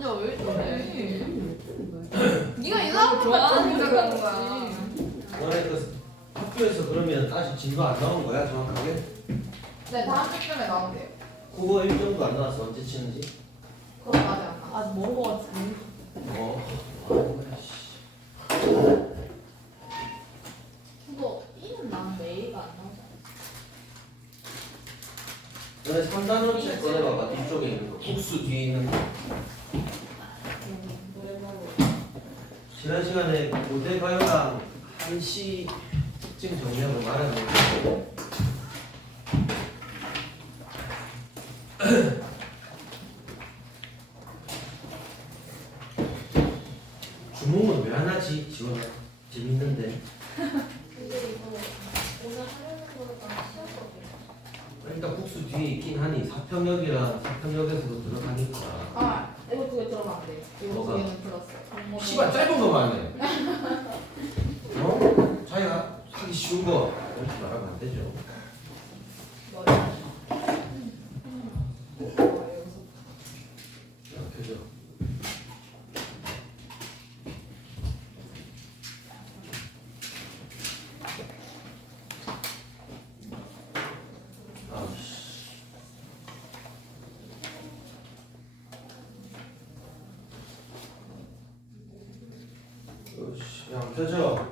혼자 왜 이래? 네가 이상한 거 좋아하는 좋아하는 거야. 거야. 너네 그 학교에서 그러면 아직 진도 안 나온 거야 정확하게? 네, 다음 주쯤에 나온대요. 국어 일정도 안 나왔어. 언제 치는지? 그럼 아직 안 나와. 아직 먼거 같은데. 아이고야 씨. 그거 E는 난 A가 안 나오잖아. 너네 3단원 책 꺼내봐봐. 뒤쪽에 있는 거. 국수 뒤에 있는 거. 지난 시간에 고대 가요랑 한시 특징 정리하고 말았는데 주몽은 왜 안 하지? 지원아 재밌는데. 근데 이거 오늘 하려는 거랑 시험거든요. 일단 국수 뒤에 있긴 하니 사평역이랑 사평역에서도 들어가니까. 아, 이거 두 개 들어가면 안 돼. 이거 뭐가? 두 개는 들었어요. 씨발 짧은 거만 해. 어? 자기가 하기 쉬운 거 이렇게 말하면 안 되죠. 야, 되죠. 아씨. 으씨, 야, 되죠.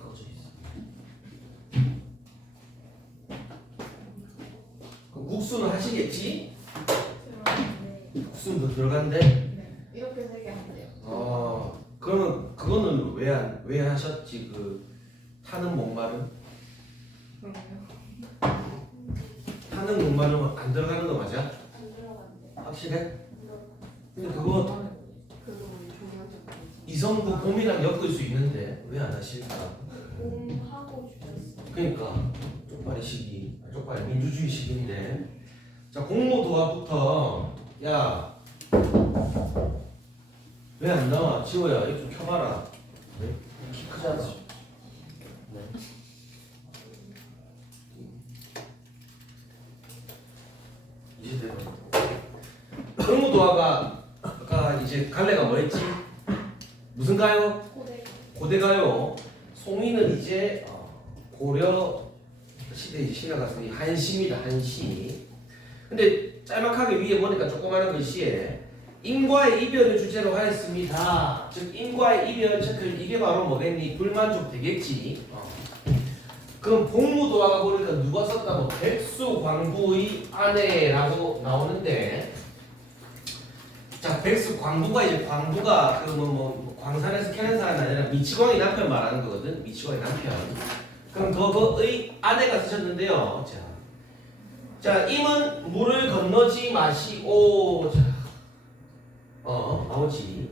꺼져 있어. 그럼 국수는 하시겠지? 국수는 더 들어간대. 네, 이렇게 세 개 한대요. 그러면 그거는 왜 하셨지? 그 타는 목마름? 타는 목마름 안 들어가는 거 맞아? 안 들어간대. 확실해? 근데 그거 그거 우리 조명적 이성도 봄이랑 엮을 수 있는데 왜 안 하실까? 공하고 싶었어. 그러니까 쪽발이 시기, 쪽발 민주주의 시기인데. 자, 공모 도합부터 야 왜 안 나와? 지호야 이거 좀 켜봐라. 네? 키 크잖아. 네. 이제 되고. 공모 도합가 아까 이제 갈래가 뭐였지? 무슨 가요? 고대. 고대가요. 송이는 이제 고려 시대에 지나갔으니 한시입니다. 한시. 근데 짤막하게 위에 보니까 조그마한 글씨에 인과의 이별을 주제로 하였습니다. 즉 인과의 이별 체크 이게 바로 뭐겠니? 불만족 되겠지. 그럼 복무도화가 보니까 누가 썼다고? 백수광부의 아내라고 나오는데 자 백수광부가 이제 광부가 그 뭐 광산에서 캐는 사람이 아니라 미치광이 남편 말하는 거거든. 미치광이 남편. 그럼 그거의 아내가 쓰셨는데요. 자, 임은 물을 건너지 마시오. 자, 나오지.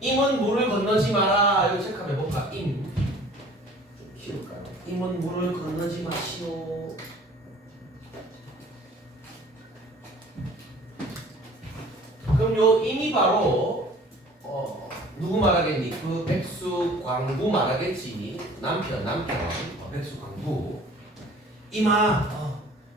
임은 물을 건너지 마라. 이거 체크해 볼까? 임. 좀 키울까요? 임은 물을 건너지 마시오. 그럼 요 임이 바로 누구 말하겠니? 그 백수 광부 말하겠지. 남편. 백수 광부. 임아.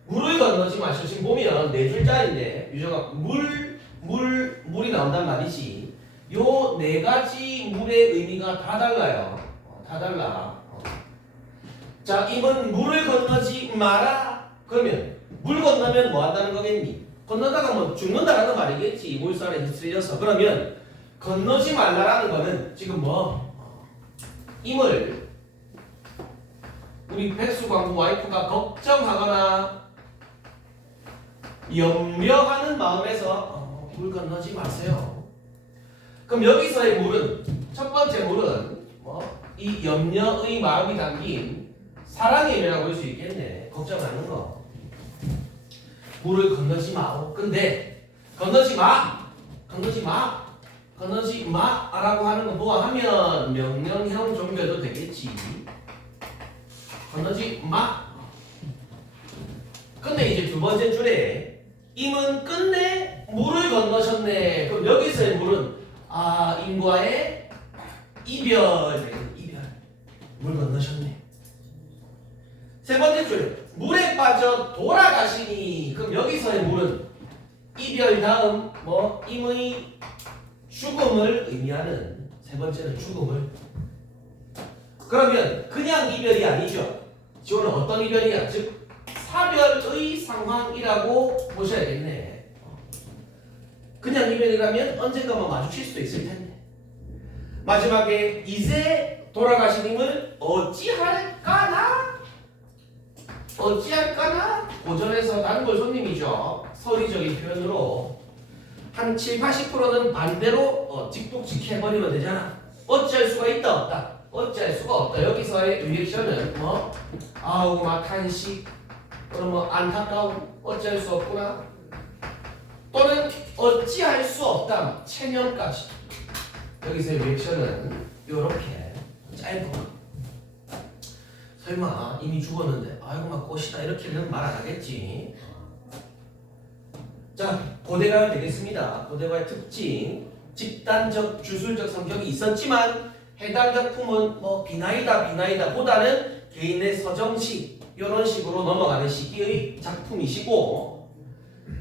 물을 건너지 마시오. 지금 보면 네 줄짜리인데 유저가 물이 나온단 말이지. 요 네 가지 물의 의미가 다 달라요. 다 달라. 자, 임은 물을 건너지 마라. 그러면 물 건너면 뭐 한다는 거겠니? 건너다가 뭐 죽는다라는 말이겠지. 물살에 휩쓸려서. 그러면 건너지 말라라는 거는 지금 임을 우리 백수광부 와이프가 걱정하거나 염려하는 마음에서 물 건너지 마세요. 그럼 여기서의 물은 첫 번째 물은 이 염려의 마음이 담긴 사랑의 의미라고 볼 수 있겠네. 걱정하는 거. 물을 건너지 마오. 근데 건너지 마라고 하는 거 뭐하면 명령형 종교도 되겠지. 건너지 마. 근데 이제 두 번째 줄에 임은 끝내 물을 건너셨네. 그럼 여기서의 물은 임과의 이별. 물 건너셨네. 세 번째 줄에 물에 빠져 돌아가시니. 그럼 여기서의 물은 이별 다음 뭐 임의 죽음을 의미하는 세 번째는 죽음을. 그러면 그냥 이별이 아니죠. 지호는 어떤 이별이야? 즉 사별의 상황이라고 보셔야겠네. 그냥 이별이라면 언젠가만 마주칠 수도 있을 텐데. 마지막에 이제 돌아가시님을 어찌할까나? 어찌할까나? 고전에서 단골 손님이죠. 서리적인 표현으로 한 7, 80%는 반대로 직독직해버리면 되잖아. 어찌할 수가 있다 없다? 어찌할 수가 없다. 여기서의 리액션은 뭐 아우 막 탄식 또는 뭐 안타까움 어찌할 수 없구나 또는 어찌할 수 없다 체념까지. 여기서의 리액션은 요렇게 짧고 설마 이미 죽었는데 아이고 막 꽃이다 이렇게는 말 안 하겠지. 자, 고대가가 되겠습니다. 고대가의 특징 집단적 주술적 성격이 있었지만 해당 작품은 뭐 비나이다 보다는 개인의 서정식 이런 식으로 넘어가는 시기의 작품이시고,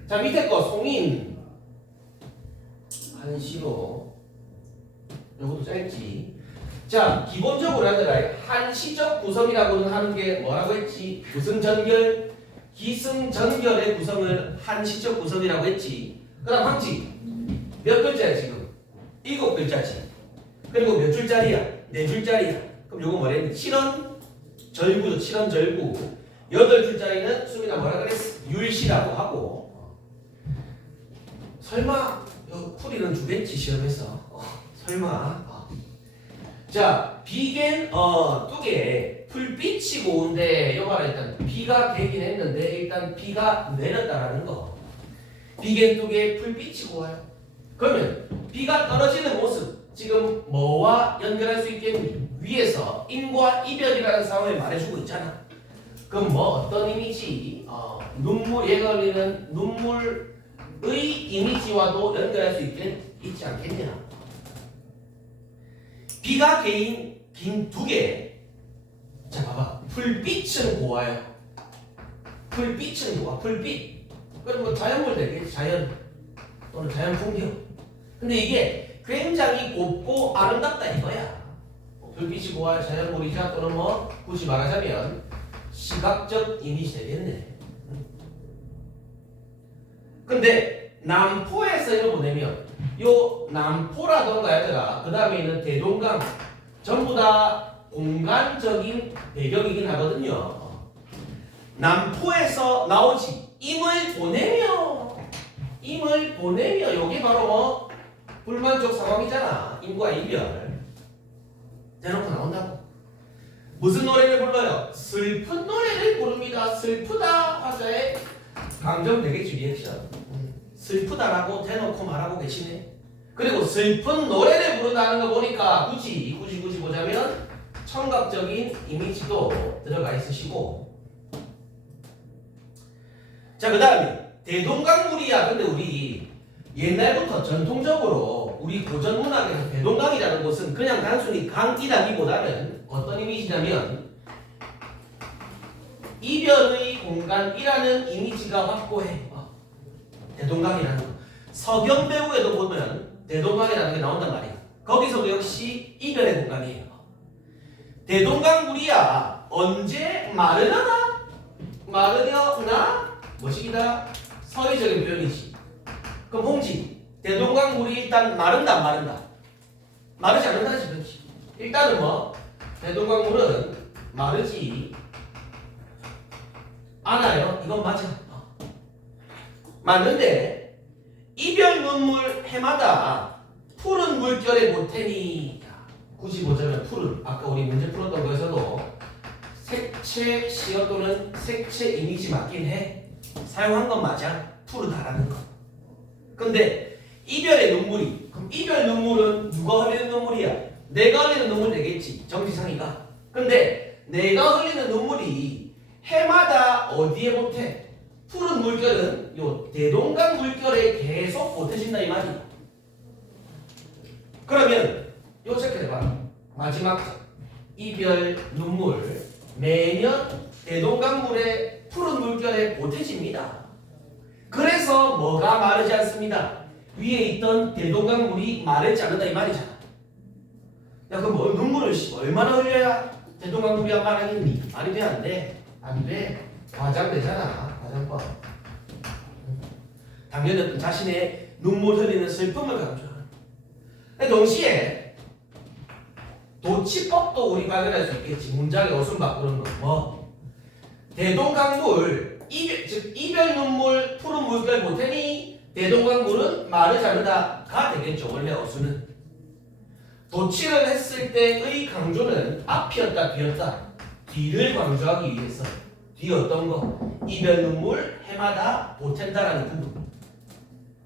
자 밑에 거 송인 한시로 요것도 짧지. 자 기본적으로 하더라 한시적 구성이라고는 하는 게 뭐라고 했지? 구승전결 기승전결의 구성을 한시적 구성이라고 했지. 그 다음 황지 몇 글자야 지금? 7글자지. 그리고 몇 줄짜리야? 4줄짜리야. 그럼 요거 뭐랬니? 7원 절구죠. 7원 절구. 8줄짜리는 수민아 뭐라 그랬어? 율시라고 하고. 설마 요 풀이는 주겠지 시험에서. 설마. 자 비겐 뚜개 풀빛이 고운데 요거는 일단 비가 되긴 했는데 일단 비가 내렸다라는 거. 비겐 뚜개 풀빛이 고와요. 그러면 비가 떨어지는 모습 지금 뭐와 연결할 수 있겠니? 위에서 인과 이별이라는 상황을 말해주고 있잖아. 그럼 뭐 어떤 이미지? 눈물 얘가 흘리는 눈물의 이미지와도 연결할 수 있지 않겠냐? 비가 개인 긴 두 개. 자 봐봐. 풀빛은 고와요. 풀빛은 고와. 풀빛. 그럼 뭐 자연물 되겠지. 자연 또는 자연 풍경. 근데 이게 굉장히 곱고 아름답다 이거야. 불빛이 고와 자연물이자 또는 뭐 굳이 말하자면 시각적 이미지 되겠네. 근데 남포에서 이거 보내면 요 남포라던가 얘들아 그 다음에 있는 대동강 전부 다 공간적인 배경이긴 하거든요. 남포에서 나오지 임을 보내며 요게 바로 뭐 불만족 상황이잖아. 임과 이별 대놓고 나온다고. 무슨 노래를 불러요? 슬픈 노래를 부릅니다. 슬프다 화자의 감정 되겠지 리액션. 슬프다라고 대놓고 말하고 계시네. 그리고 슬픈 노래를 부른다는 거 보니까 굳이 보자면 청각적인 이미지도 들어가 있으시고. 자 그 다음에 대동강물이야. 근데 우리 옛날부터 전통적으로 우리 고전 문학에서 대동강이라는 곳은 그냥 단순히 강이라기보다는 어떤 이미지냐면 이별의 공간이라는 이미지가 확고해. 대동강이라는 거. 서경배우에도 보면 대동강이라는 게 나온단 말이야. 거기서도 역시 이별의 공간이에요. 대동강물이야 언제 마르려나? 마르려나? 뭐시기다? 서의적인 표현이지. 그럼 홍지 대동강물이 일단 마른다 안 마른다? 마르지 않는다지 그렇지. 일단은 뭐 대동강물은 마르지 않아요. 이건 맞아. 맞는데 이별 눈물 해마다 푸른 물결의 모태니. 굳이 보자면 푸른 아까 우리 문제 풀었던 거에서도 색채 시어 또는 색채 이미지 맞긴 해. 사용한 건 맞아. 푸르다라는 거. 근데 이별의 눈물이 그럼 이별 눈물은 누가 흘리는 눈물이야? 내가 흘리는 눈물 되겠지. 정지상이가. 근데 내가 흘리는 눈물이 해마다 어디에 보태? 푸른 물결은 요 대동강 물결에 계속 보태진다 이 말이야. 그러면 요 체크해봐. 마지막 이별 눈물 매년 대동강물의 푸른 물결에 보태집니다. 그래서 뭐가 마르지 않습니다. 위에 있던 대동강물이 마르지 않는다 이 말이잖아. 야 그럼 뭐 눈물을 얼마나 흘려야 대동강물이 안 마르겠니? 말이 돼 안 돼? 안 돼. 과장되잖아. 과장법. 당연히 어떤 자신의 눈물 흘리는 슬픔을 강조하는. 동시에 도치법도 우리 발견할 수 있겠지. 문장에 어순 바꾸는 거. 뭐 대동강물 즉 이별 눈물 푸른 물결 보태니 대동강물은 마르지 않는다가 되겠죠. 원래 어순은. 도치를 했을 때의 강조는 앞이었다 뒤였다. 뒤를 강조하기 위해서. 뒤 어떤 거? 이별 눈물 해마다 보탠다라는 부분.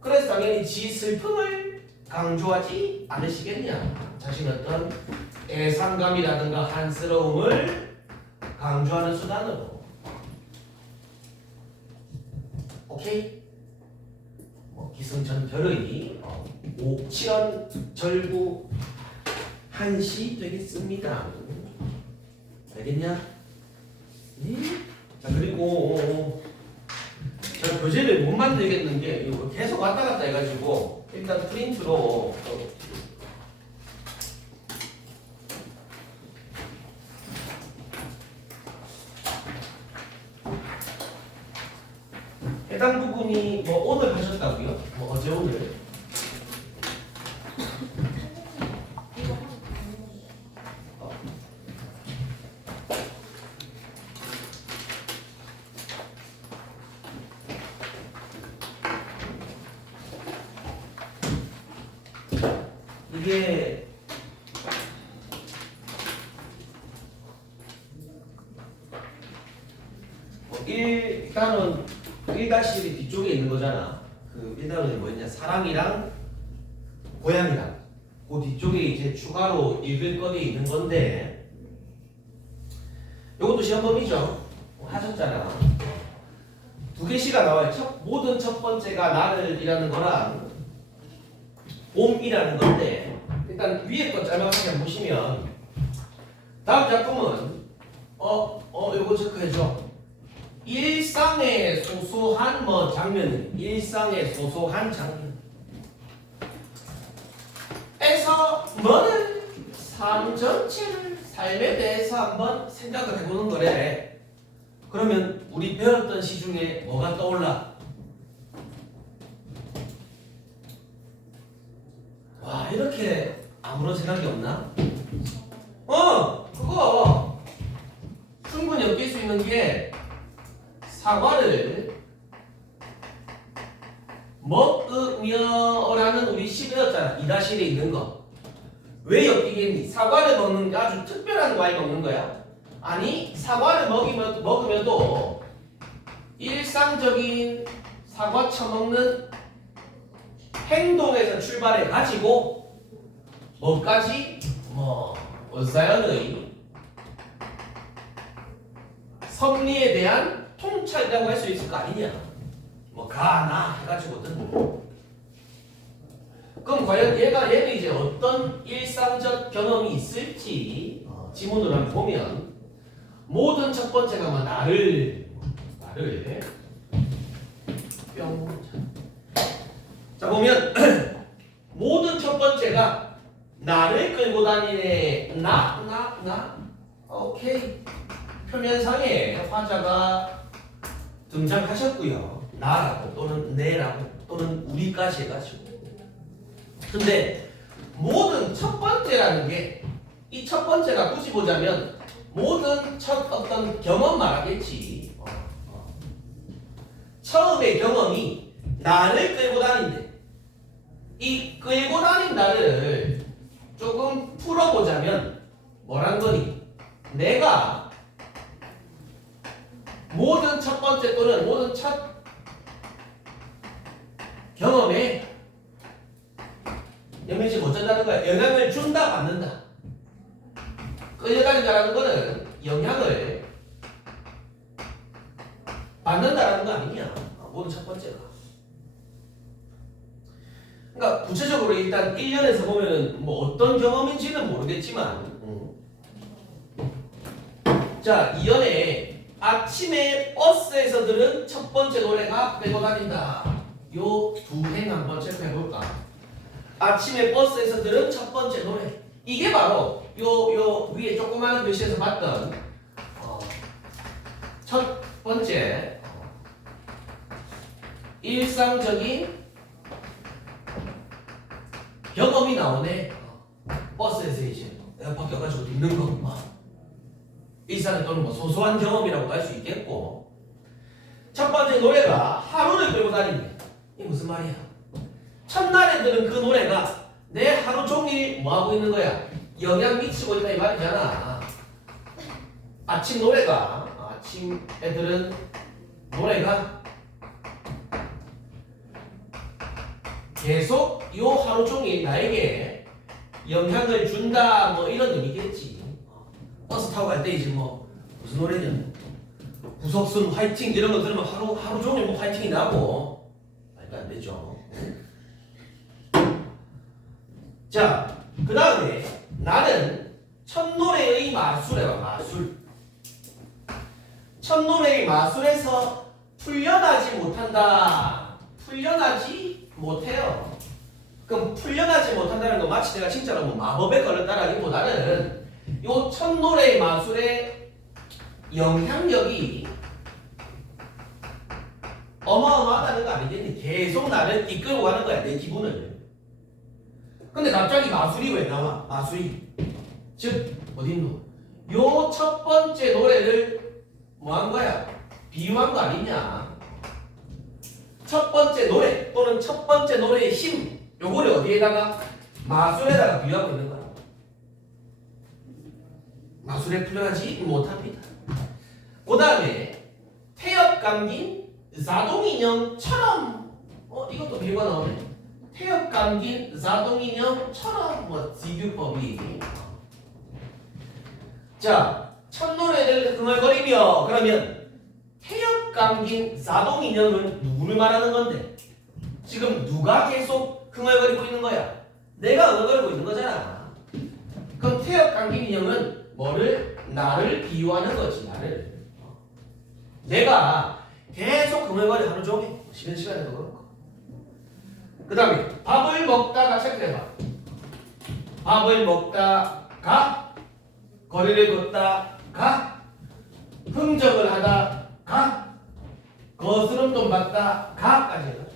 그래서 당연히 지 슬픔을 강조하지 않으시겠냐. 자신 어떤 애상감이라든가 한스러움을 강조하는 수단으로. 오케이? 뭐 기승전결의 옥치연 절구 한시 되겠습니다. 알겠냐? 네? 자 그리고 제가 교재를 못 만들겠는 게 이거 계속 왔다 갔다 해가지고 일단 프린트로 해당 부분이 뭐 오늘 하셨다고요? 뭐 어제 오늘? 이거 하면 되는 어. 이게 일단은 1-1이 뒤쪽에 있는 거잖아. 그 1단원이 뭐였냐? 사람이랑 고양이랑 그 뒤쪽에 이제 추가로 읽을 거리에 있는 건데 이것도 시험범위죠. 하셨잖아. 두 개씩가 나와요. 모든 첫 번째가 나를이라는 거랑 봄이라는 건데 일단 위에 거 짤막하게 한번 보시면 다음 작품은 요거 체크해줘. 일상의 소소한 뭐 장면, 일상의 소소한 장면에서 뭐는 삶 전체를 삶에 대해서 한번 생각을 해보는 거래. 그러면 우리 배웠던 시 중에 뭐가 떠올라? 와 이렇게 아무런 생각이 없나? 그거 충분히 엮일 수 있는 게 사과를 먹으며라는 우리 시 배웠잖아. 2-1에 있는 거. 왜 엮이겠니? 사과를 먹는 게 아주 특별한 과일 먹는 거야? 아니 사과를 먹으며도 일상적인 사과 처먹는 행동에서 출발해 가지고 뭐까지 원사연의 섭리에 대한 통찰이라고 할 수 있을 거 아니냐? 가나 해가지고든. 그럼 과연 얘는 이제 어떤 일상적 경험이 있을지 지문으로 한번 보면 모든 첫 번째가 뭐 나를 뿅. 자 보면 모든 첫 번째가 나를 끌고 다니네. 나. 오케이. 표면상에 화자가 등장하셨고요. 나라고 또는 내라고 또는 우리까지 해가지고. 근데 모든 첫 번째라는 게 이 첫 번째가 굳이 보자면 모든 첫 어떤 경험 말하겠지. 처음의 경험이 나를 끌고 다닌대. 이 끌고 다닌 나를 조금 풀어보자면 뭐란 거니? 내가 모든 첫 번째 또는 모든 첫 경험에 영민식 어쩐다는 거야? 영향을 준다 받는다. 끌려다닌다라는 거는 영향을 받는다라는 거 아니냐? 모든 첫 번째가. 그러니까 구체적으로 일단 1년에서 보면은 뭐 어떤 경험인지는 모르겠지만 자 2년에 아침에 버스에서 들은 첫 번째 노래가 빼고 다닌다. 요 두 행 한번 체크해볼까? 아침에 버스에서 들은 첫 번째 노래. 이게 바로 요 위에 조그마한 글씨에서 봤던 첫 번째 일상적인 경험이 나오네. 버스에서 이제 내가 바뀌어가지고 듣는 거. 일상에 또는 뭐 소소한 경험이라고 할 수 있겠고. 첫 번째 노래가 하루를 끌고 다닙니다. 이게 무슨 말이야? 첫날에 들은 그 노래가 내 하루 종일 뭐 하고 있는 거야? 영향 미치고 있다 이 말이잖아. 아침 노래가 아침 애들은 노래가 계속 요 하루 종일 나에게 영향을 준다 뭐 이런 의미겠지. 버스 타고 갈 때 이제 뭐 무슨 노래냐? 구석순 화이팅 이런 거 들으면 하루 종일 뭐 화이팅이 나고 말도 안 되죠. 자, 그 다음에 나는 첫 노래의 마술에 마술. 첫 노래의 마술에서 풀려나지 못한다. 풀려나지 못해요. 그럼 풀려나지 못한다는 건 마치 내가 진짜로 뭐 마법에 걸렸다라기보다는 요 첫 노래의 마술의 영향력이 어마어마하다는 거 아니겠니? 계속 나를 이끌고 가는 거야, 내 기분을. 근데 갑자기 마술이 왜 나와? 마술이. 즉, 어딨노? 요 첫 번째 노래를 뭐 한 거야? 비유한 거 아니냐? 첫 번째 노래 또는 첫 번째 노래의 힘, 요거를 어디에다가? 마술에다가 비유하고 있는 거야. 마술에 풀려나지 못합니다. 그 다음에 태엽 감긴 자동인형처럼 이것도 비유가 나오네. 태엽 감긴 자동인형처럼 뭐 지규법이. 자, 첫 노래를 흥얼거리며 그러면 태엽 감긴 자동인형은 누구를 말하는 건데? 지금 누가 계속 흥얼거리고 있는 거야? 내가 흥얼거리고 있는 거잖아. 그럼 태엽 감긴 인형은 뭐를? 나를 비유하는 거지. 나를. 내가 계속 흥얼거려 하루 종일 쉬는 시간에도 그렇고. 그 다음에 밥을 먹다가 체크해봐. 밥을 먹다가 거리를 걷다가 흥정을 하다가 거스름돈 받다가까지 해가지고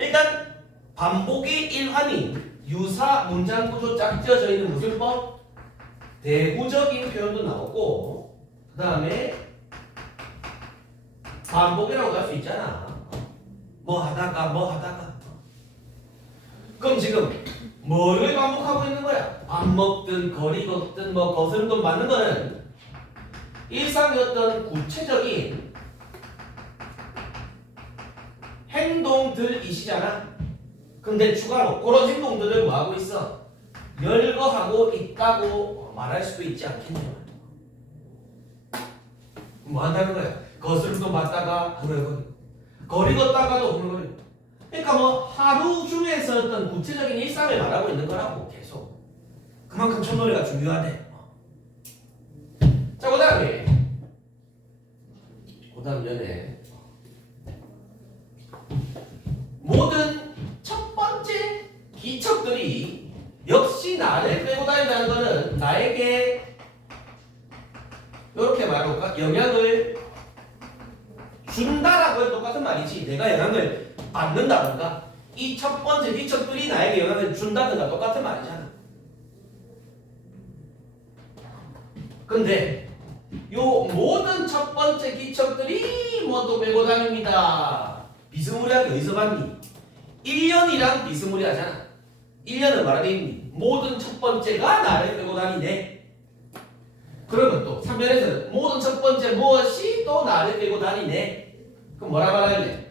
일단 반복의 일환인 유사 문장구조 짝지어져 있는 무술법 대구적인 표현도 나오고 그 다음에 반복이라고 할 수 있잖아. 뭐 하다가 그럼 지금 뭐를 반복하고 있는 거야? 밥 먹든 거리 걷든 뭐 거스름돈 받는 거는 일상의 어떤 구체적인 행동들이시잖아. 근데 추가로 그런 행동들을 뭐 하고 있어? 열거하고 있다고 말할 수도 있지 않겠냐? 뭐 한다는 거야? 거스름돈 받다가 흥얼거리고 거리 걷다가도 흥얼거리고. 그러니까 뭐 하루 중에서 어떤 구체적인 일상을 말하고 있는 거라고 계속. 그만큼 첫노래가 중요하대. 자, 그 다음에 연애 모든 첫 번째 기척들이 역시 나를 끌고 다닌다는 거는 나에게 이렇게 말해볼까? 영향을 준다라고 해도 똑같은 말이지. 내가 영향을 받는다든가 이 첫 번째 기척들이 나에게 영향을 준다든가 똑같은 말이잖아. 근데 요 모든 첫 번째 기척들이 모두 메고 다닙니다. 비스무리하게 어디서 봤니? 1년이랑 비스무리하잖아. 1년은 말하니 모든 첫 번째가 나를 메고 다니네. 그러면 또 3년에서는 모든 첫 번째 무엇이 또 나를 끌고 다니네. 그럼 뭐라 말할래?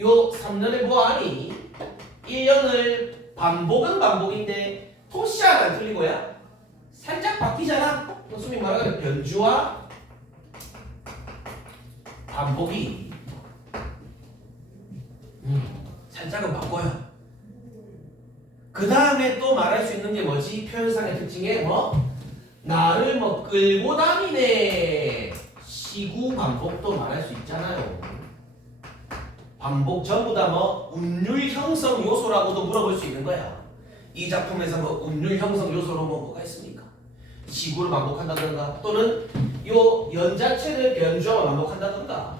요 3년의 뭐하니? 1년을 반복은 반복인데 토시아가 안 틀리고야 살짝 바뀌잖아. 소위 말하면 변주와 반복이 살짝은 바꿔요. 그 다음에 또 말할 수 있는 게 뭐지? 표현상의 특징에 뭐? 나를 뭐 끌고 다니네. 시구 반복도 말할 수 있잖아요. 반복 전부 다 뭐 운율 형성 요소라고도 물어볼 수 있는 거야. 이 작품에서 뭐 운율 형성 요소로 뭐가 있습니까? 시구를 반복한다든가 또는 요 연자체를 변주어로 반복한다든가.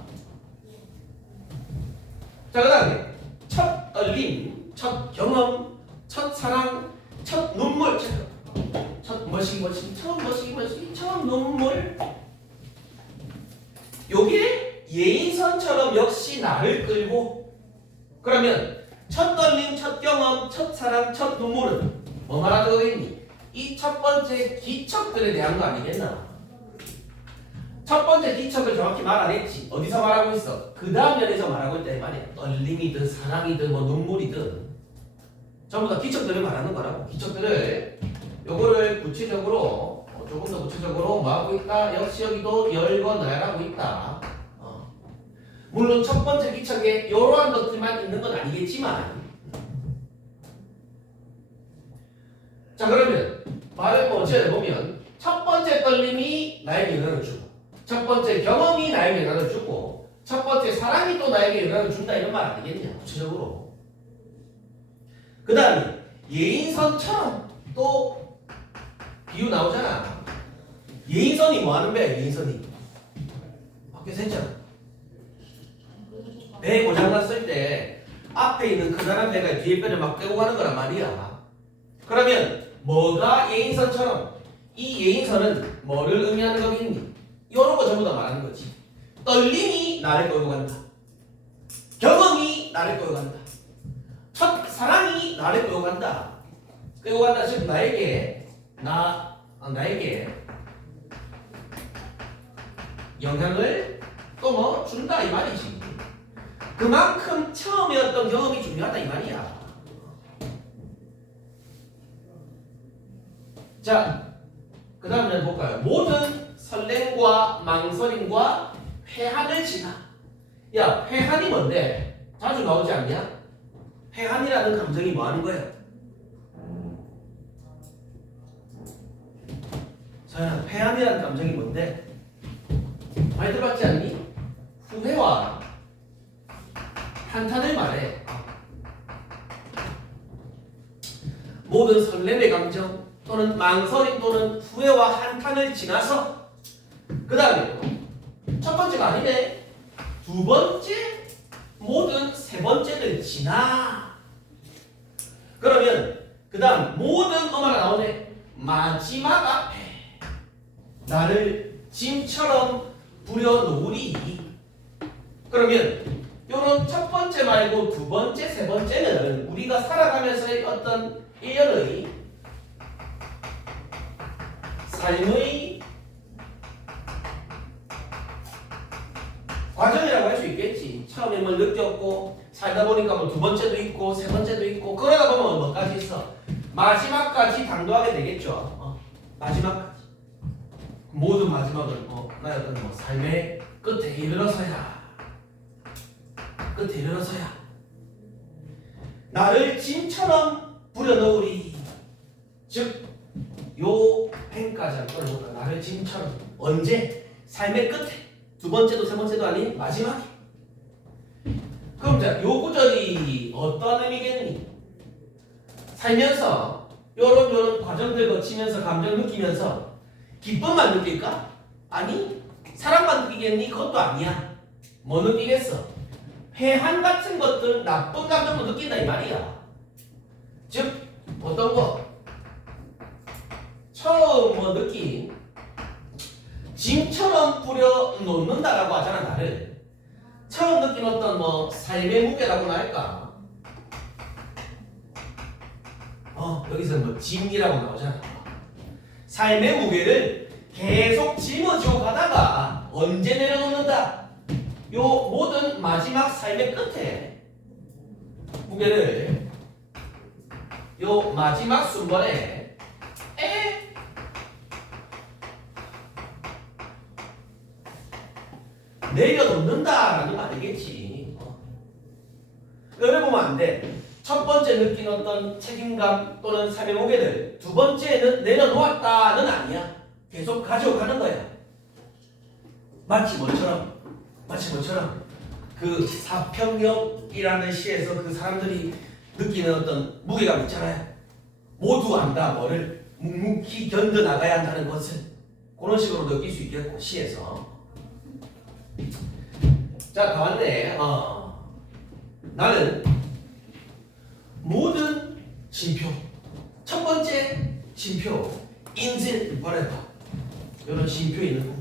자, 그 다음에 첫 떨림, 첫 경험, 첫 사랑, 첫 눈물, 첫 머시기, 첫 눈물. 요게 예인선처럼 역시 나를 끌고, 그러면 첫 떨림, 첫 경험, 첫 사랑, 첫 눈물은 뭐 말하는 거겠니? 이 첫 번째 기척들에 대한 거 아니겠나? 첫 번째 기척을 정확히 말 안 했지. 어디서 말하고 있어? 그 다음 면에서 말하고 있다 이 말이야. 떨림이든 사랑이든 뭐 눈물이든 전부 다 기척들을 말하는 거라고. 기척들을 요거를 구체적으로 조금 더 구체적으로 뭐 하고 있다? 역시 여기도 열고 나열하고 있다. 물론 첫 번째 기척에 이러한 것들만 있는 건 아니겠지만, 자 그러면 말을 뭐 어찌해 보면 첫 번째 떨림이 나에게 영향을 주고, 첫 번째 경험이 나에게 영향을 주고, 첫 번째 사랑이 또 나에게 영향을 준다 이런 말 아니겠냐 구체적으로. 그 다음에 예인선처럼 또 비유 나오잖아. 예인선이 뭐 하는 거야? 예인선이 밖에서 했잖아. 배 고장 났을 때 앞에 있는 커다란 배가 뒤에 배를 막 떼고 가는 거란 말이야. 그러면 뭐가 예인선처럼, 이 예인선은 뭐를 의미하는 거겠니? 이런 거 전부 다 말하는 거지. 떨림이 나를 끌고 간다. 경험이 나를 끌고 간다. 첫 사랑이 나를 끌고 간다. 끌고 간다. 즉 나에게 영향을 또 뭐 준다 이 말이지. 그만큼 처음에 어떤 경험이 중요하다 이 말이야. 자, 그 다음에 볼까요? 모든 설렘과 망설임과 회한을 지나. 야, 회한이 뭔데? 자주 나오지 않냐? 회한이라는 감정이 뭐 하는 거야? 자, 회한이라는 감정이 뭔데? 많이 들어봤지 않니? 후회와 한탄을 말해. 모든 설렘의 감정 또는 망설임 또는 후회와 한탄을 지나서, 그 다음에 첫 번째가 아니네. 두 번째, 모든 세 번째를 지나. 그러면 그 다음 모든 엄마가 나오네. 마지막 앞에 나를 짐처럼 부려놓으리. 그러면 요런 첫 번째 말고 두 번째, 세 번째는 우리가 살아가면서의 어떤 일련의 삶의 과정이라고 할 수 있겠지. 처음에 뭘 느꼈고 살다 보니까 뭐 두 번째도 있고 세 번째도 있고, 그러다 보면 뭐까지 있어? 마지막까지 당도하게 되겠죠. 마지막까지. 모든 마지막은 나의 어떤 뭐 삶의 끝에 이르러서야 나를 짐처럼 부려놓으리. 즉 요 펜까지 한번 꺼내볼까? 나를 짐처럼. 언제? 삶의 끝에. 두 번째도 세 번째도 아닌 마지막에. 그럼 자, 요 구절이 어떤 의미겠니? 살면서 요런 과정들 거치면서 감정 느끼면서 기쁨만 느낄까? 아니, 사랑만 느끼겠니? 그것도 아니야. 뭐 느끼겠어? 회한 같은 것들, 나쁜 감정도 느낀다 이 말이야. 즉 어떤 거? 처음 뭐 느낀 짐처럼 부려 놓는다라고 하잖아. 나를 처음 느낀 어떤 뭐 삶의 무게라고나 할까? 여기서 뭐 짐이라고 나오잖아. 삶의 무게를 계속 짊어지고 가다가 언제 내려놓는다? 요 모든 마지막 삶의 끝에 무게를 요 마지막 순번에 내려놓는다라는 말이겠지. 예를 보면 안 돼. 첫 번째 느낀 어떤 책임감 또는 삶의 무게를 두 번째는 내려놓았다는 아니야. 계속 가지고 가는 거야. 마치 뭐처럼 그 사평역이라는 시에서 그 사람들이 느끼는 어떤 무게감 있잖아요. 모두 안다 뭐를 묵묵히 견뎌 나가야 한다는 것을 그런 식으로 느낄 수 있겠고 시에서. 자, 다 왔네. 나는 모든 쉼표. 첫 번째 쉼표 인질 whatever 이런 쉼표 있는 거.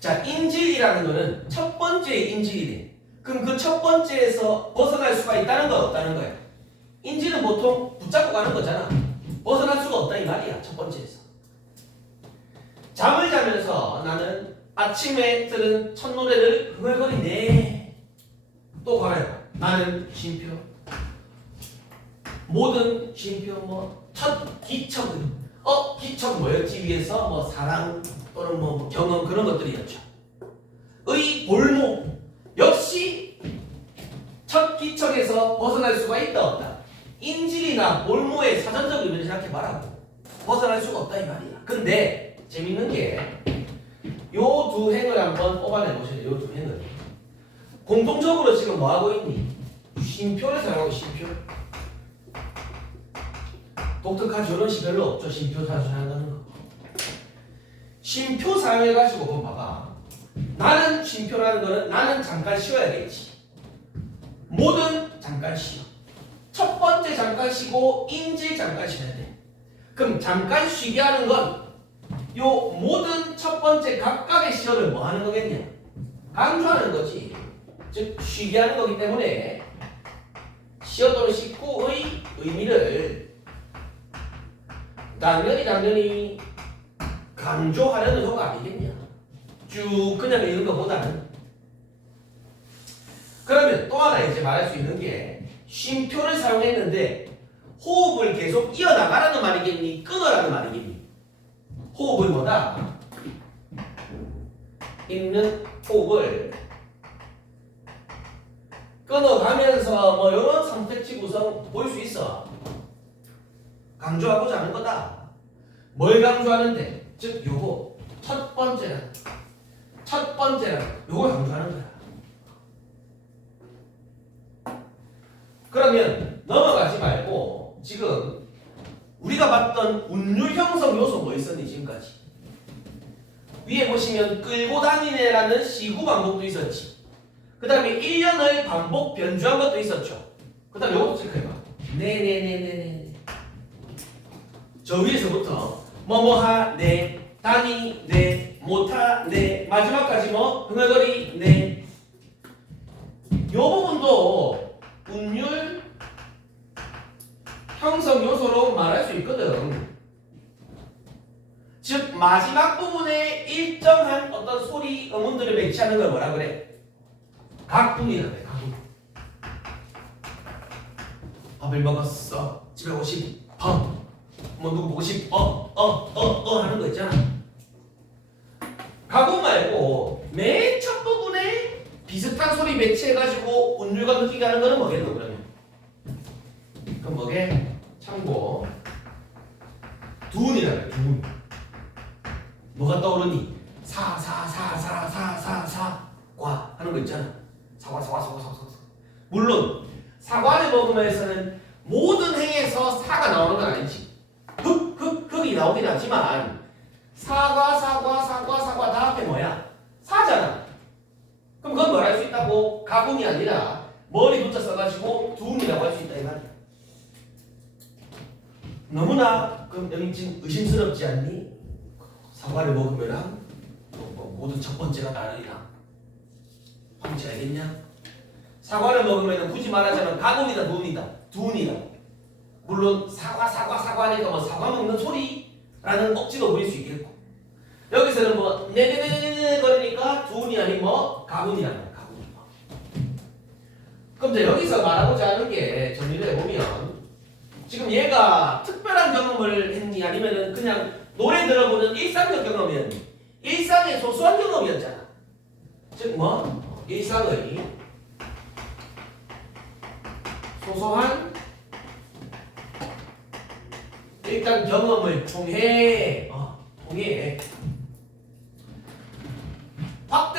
자, 인질이라는 거는 첫 번째 인질이래. 그럼 그 첫 번째에서 벗어날 수가 있다는 거 없다는 거야. 인질은 보통 붙잡고 가는 거잖아. 벗어날 수가 없다 이 말이야. 첫 번째에서. 잠을 자면서 나는 아침에 들은 첫 노래를 흥얼거리네. 또 가라요. 나는 쉼표. 모든 쉼표 첫 기척은 기척 뭐였지 위에서 사랑 또는 경험 그런 것들이었죠. 의 볼목 역시 첫 기척에서 벗어날 수가 있다 없다. 인질이나 볼모의 사전적 의미를 생각해 봐라고. 벗어날 수가 없다 이 말이야. 근데 재밌는 게 요 두 행을 한번 뽑아내 보세요. 요 두 행을 공통적으로 지금 뭐 하고 있니? 쉼표를 사용하고 쉼표. 독특한 저런식 별로 없죠. 쉼표 사용하는 거. 쉼표 사용해가지고 한번 봐봐. 나는 쉼표라는 거는 나는 잠깐 쉬어야겠지. 뭐든 잠깐 쉬어. 첫 번째 잠깐 쉬고 인질 잠깐 쉬어야 돼. 그럼 잠깐 쉬게 하는 건 요 모든 첫 번째 각각의 시어를 뭐 하는 거겠냐? 강조하는 거지. 즉 쉬게 하는 거기 때문에 시어 또는 식구의 의미를 당연히 강조하려는 효과 아니겠냐? 쭉 그냥 읽는 것보다는. 그러면 또 하나 이제 말할 수 있는 게 쉼표를 사용했는데 호흡을 계속 이어나가라는 말이겠니? 끊어라는 말이겠니? 호흡을 뭐다? 있는 호흡을 끊어가면서 이런 선택지 구성 보일 수 있어. 강조하고자 하는 거다. 뭘 강조하는데? 즉 요거 첫 번째는 요걸 강조하는 거야. 그러면 넘어가지 말고 지금 우리가 봤던 운율 형성 요소 뭐 있었니 지금까지? 위에 보시면 끌고 다니네라는 시구 반복도 있었지. 그 다음에 1년을 반복 변주한 것도 있었죠. 그 다음에 요것도 체크해봐. 네네네네네. 저 위에서부터 뭐뭐하 네 다니 네 못하 네 마지막까지 흥얼거리 네. 요 부분도 운율 형성 요소로 말할 수 있거든. 즉 마지막 부분에 일정한 어떤 소리 음운들을 매치하는 걸 뭐라 그래? 각분이라 그래. 각분. 밥을 먹었어. 집에 오고 싶어. 누구 보고 싶어. 하는 거 있잖아. 각분 말고 맨 첫 부분에 비슷한 소리 매치해가지고 운율과 느끼게 하는 거는 뭐겠노 그러면? 그럼 뭐게? 참고 두운이라 그래. 두운. 뭐가 떠오르니? 사과 하는 거 있잖아. 사과. 물론 사과를 먹으면서는 모든 행에서 사가 나오는 건 아니지. 흑이 나오긴 하지만 사과 다 앞에 뭐야? 사잖아. 그럼 그건 뭘 할 수 있다고? 가공이 아니라 머리 붙여 써가지고 두음이라고 할 수 있다 이 말이야. 너무나 그럼 여기 지금 의심스럽지 않니? 사과를 먹으면 모든 첫 번째가 다르리라. 뭔지 알겠냐? 사과를 먹으면 굳이 말하자면 가공이다 두운이다. 물론 사과니까 사과 먹는 소리라는 억지도 부릴 수 있겠고 여기서는 네네네네 거리니까 두운이 아닌 가군이라는 거야. 가군. 그럼 여기서 말하고자 하는 게 정리를 해보면 지금 얘가 특별한 경험을 했니 아니면은 그냥 노래 들어보는 일상적 경험이었니? 일상의 소소한 경험이었잖아. 즉 일상의 소소한 일단 경험을 통해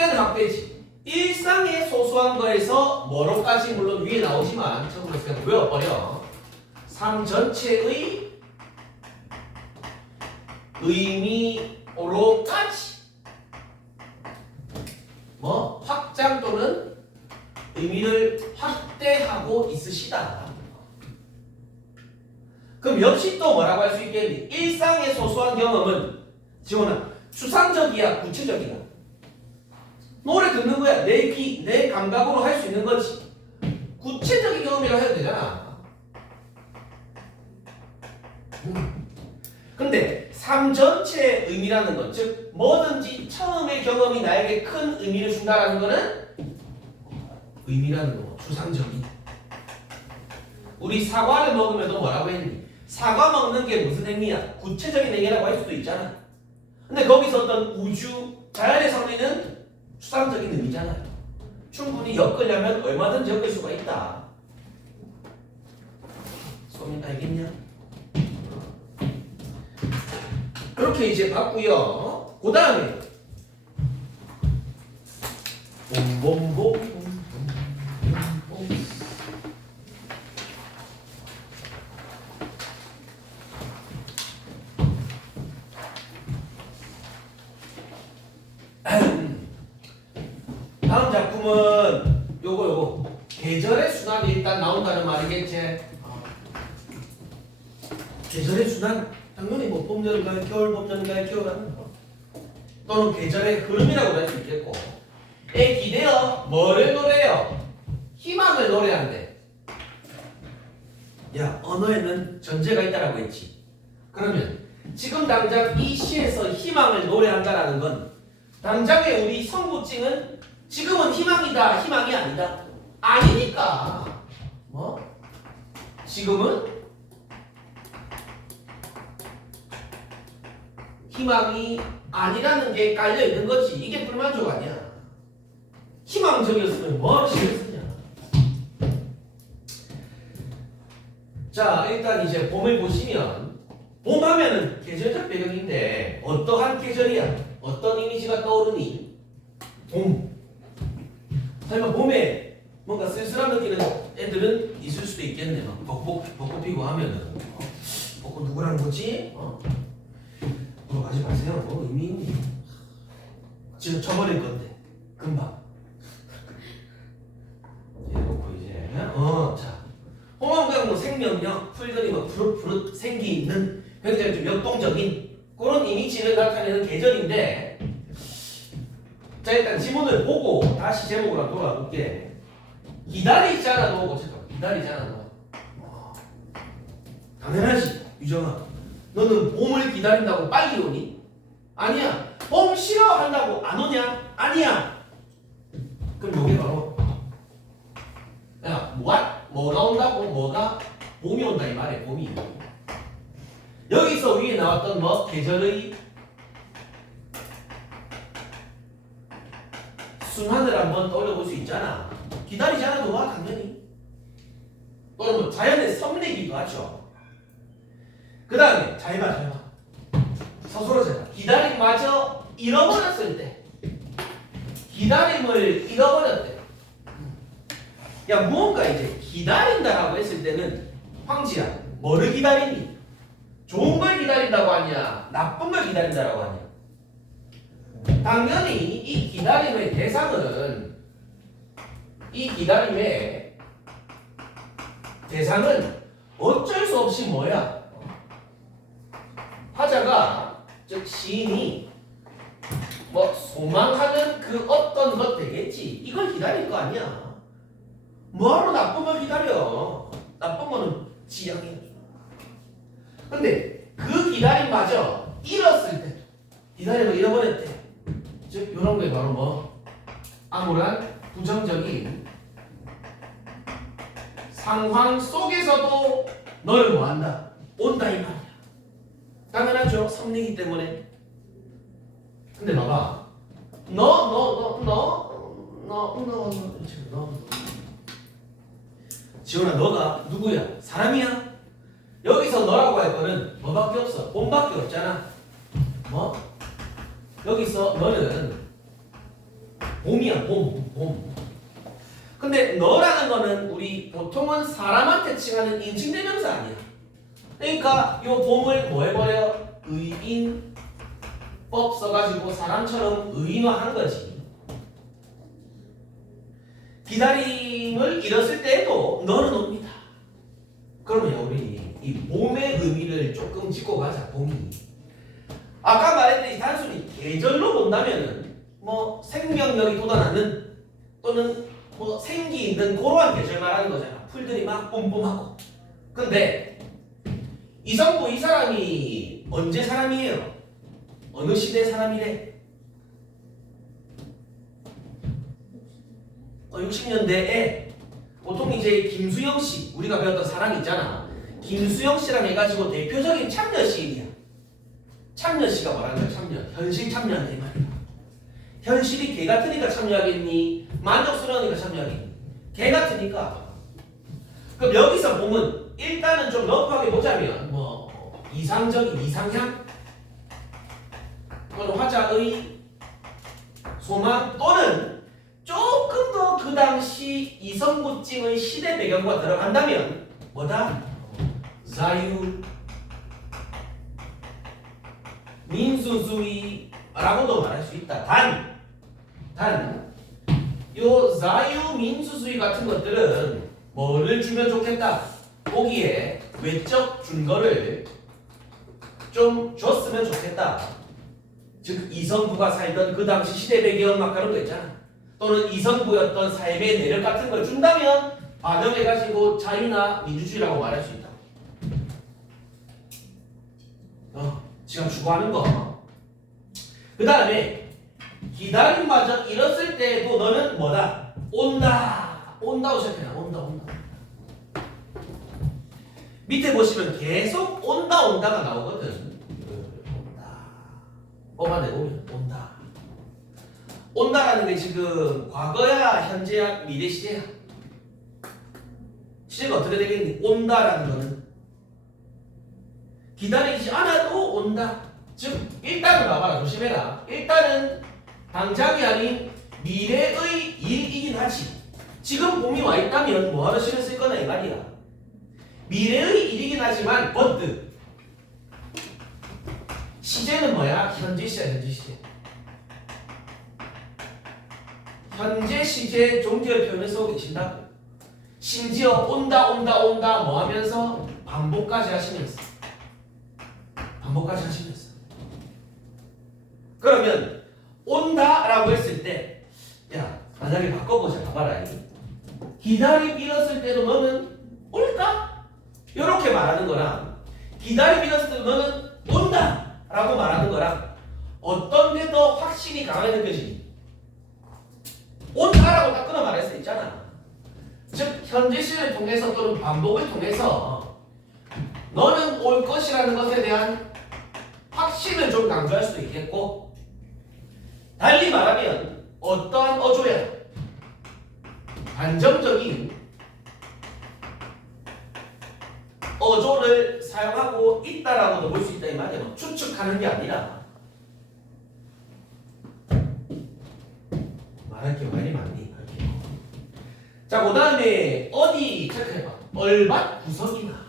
일상에는 확대지. 일상의 소소한 거에서 뭐로까지 물론 위에 나오지만 처음부터 그냥 외워버려. 삶 전체의 의미로까지 뭐 확장 또는 의미를 확대하고 있으시다. 그럼 역시 또 뭐라고 할 수 있겠니? 일상의 소소한 경험은 지원아 추상적이야 구체적이야? 노래 듣는 거야. 내 귀, 내 감각으로 할 수 있는 거지. 구체적인 경험이라고 해도 되잖아. 근데 삶 전체의 의미라는 건, 즉 뭐든지 처음의 경험이 나에게 큰 의미를 준다라는 거는 의미라는 거, 추상적인. 우리 사과를 먹으면서 뭐라고 했니? 사과 먹는 게 무슨 행위야? 구체적인 행위라고 할 수도 있잖아. 근데 거기서 어떤 우주, 자연의 성리는 추상적인 의미잖아요. 충분히 엮으려면 얼마든지 엮을 수가 있다. 소민 알겠냐? 그렇게 이제 봤고요. 그 다음에 봄봄봄 다음 작품은 요거 계절의 순환이 일단 나온다는 말이겠지. 계절의 순환 당연히 뭐 봄, 여름, 가을, 겨울, 봄, 여름, 가을, 겨울 하는 거 또는 계절의 흐름이라고 할 수 있겠고 에 기대어 뭐를 노래요? 희망을 노래한대. 야 언어에는 전제가 있다라고 했지. 그러면 지금 당장 이 시에서 희망을 노래한다라는 건 당장의 우리 성부증은 지금은 희망이다, 희망이 아니다. 아니니까. 뭐? 지금은 희망이 아니라는 게 깔려 있는 거지. 이게 불만족 아니야. 희망적이었으면 뭐하러 시를 쓰냐. 자, 일단 이제 봄을 보시면 봄 하면은 계절적 배경인데 어떠한 계절이야? 어떤 이미지가 떠오르니? 봄. 설마 봄에 뭔가 쓸쓸함 느끼는 애들은 있을 수도 있겠네. 막 벚꽃 피고 하면은 벚꽃 누구라는 거지? 물어가지 마세요. 의미 있니? 지금 쳐버릴 건데 금방. 이래놓고 이제 자 홍합강 뭐 생명력, 풀들이 뭐 푸릇푸릇 생기 있는 굉장히 좀 역동적인 그런 이미지를 나타내는 계절인데. 자 일단 지문을 보고 다시 제목으로 한번 돌아볼게. 기다리잖아 너. 잠깐 기다리잖아 너. 당연하지 유정아. 너는 봄을 기다린다고 빨리 오니? 아니야. 봄 싫어한다고 안 오냐? 아니야. 그럼 요게 바로 야 뭐가 온다고? 뭐가 봄이 온다 이 말이야. 봄이. 여기서 위에 나왔던 뭐 계절의 순환을 한번 떠올려볼 수 있잖아. 기다리잖아 너가 당연히. 또는 뭐 자연의 섭리기도 하죠. 그 다음에 잘 봐. 서술어 잘 봐. 기다림마저 잃어버렸을 때. 기다림을 잃어버렸대. 야 무언가 이제 기다린다라고 했을 때는 황지야 뭐를 기다리니? 좋은 걸 기다린다고 하냐? 나쁜 걸 기다린다라고 하냐? 당연히 이 기다림의 대상은 어쩔 수 없이 뭐야? 화자가 즉 시인이 뭐 소망하는 그 어떤 것 되겠지. 이걸 기다릴 거 아니야. 뭐하러 나쁜 걸 기다려? 나쁜 거는 지향이야. 근데 그 기다림마저 잃었을 때, 기다림을 잃어버렸대. 즉 이런 게 바로 뭐 암울한 부정적인 상황 속에서도 너를 뭐한다? 온다 이 말이야. 당연하죠. 섭리기 때문에. 근데 봐봐. 지원아 너가 누구야? 사람이야? 여기서 너라고 할 거는 뭐밖에 없어? 봄밖에 없잖아. 뭐? 여기서 너는 봄이야, 봄. 근데 너라는 거는 우리 보통은 사람한테 칭하는 인칭대명사 아니야. 그러니까 요 봄을 뭐 해버려? 의인법 써가지고 사람처럼 의인화한 거지. 기다림을 잃었을 때에도 너는 옵니다. 그러면 우리 이 봄의 의미를 조금 짚고 가자. 봄이. 아까 말했듯이 단순히 계절로 본다면은 뭐 생명력이 돋아나는 또는 뭐 생기 있는 그러한 계절 말하는 거잖아. 풀들이 막 뿜뿜하고. 근데 이성부 이 사람이 언제 사람이에요? 어느 시대 사람이래? 60년대에 보통 이제 김수영 씨, 우리가 배웠던 사람이 있잖아. 김수영 씨랑 해가지고 대표적인 참여 시인이야. 참여 씨가 뭐라는 거야? 참여. 현실 참여한다 이 말이야. 현실이 개 같으니까 참여하겠니? 만족스러우니까 참여하겠니? 개 같으니까. 그럼 여기서 보면 일단은 좀 러프하게 보자면 뭐 이상적인 이상향 또는 화자의 소망 또는 조금 더 그 당시 이성구찜의 시대 배경과 들어간다면 뭐다? 자유 민수주의라고도 말할 수 있다. 단, 요 자유 민수주의 같은 것들은 뭐를 주면 좋겠다? 거기에 외적 준거를 좀 줬으면 좋겠다. 즉 이성부가 살던 그 당시 시대 배경 막 그런 거 있잖아. 또는 이성부였던 삶의 내력 같은 걸 준다면 반영해가지고 자유나 민주주의라고 말할 수 있다. 지금 추구하는 거. 그 다음에 기다림마저 잃었을 때에도 너는 뭐다? 온다고 시작해라. 온다. 밑에 보시면 계속 온다가 나오거든. 온다. 뽑아내보면 온다. 온다라는 게 지금 과거야, 현재야, 미래 시제야. 시제가 어떻게 되겠니? 온다라는 거는 기다리지 않아도 온다. 즉 일단은 봐봐라. 조심해라. 일단은 당장이 아닌 미래의 일이긴 하지. 지금 봄이 와 있다면 뭐하러 신경 쓸 거나 이 말이야. 미래의 일이긴 하지만 버드 시제는 뭐야? 현재 시제. 현재 시제 종지를 표현을 쓰고 계신다고. 심지어 온다 뭐 하면서 반복까지 하시면서 그러면 온다라고 했을 때 야 만약에 바꿔보자. 봐봐라. 기다림 잃었을 때도 너는 올까? 이렇게 말하는 거랑 기다림 잃었을 때도 너는 온다라고 말하는 거랑 어떤 게 더 확신이 강하게 느껴지니? 온다라고 딱 끊어 말할 수 있잖아. 즉 현재 시를 통해서 또는 반복을 통해서 너는 올 것이라는 것에 대한 확신을 좀 강조할 수도 있겠고, 달리 말하면 어떠한 어조야 안정적인 어조를 사용하고 있다라고도 볼 수 있다 이 말이야. 추측하는 게 아니라. 말할 게 많이 많니? 자, 그 다음에 어디 체크해봐. 얼밭 구석이나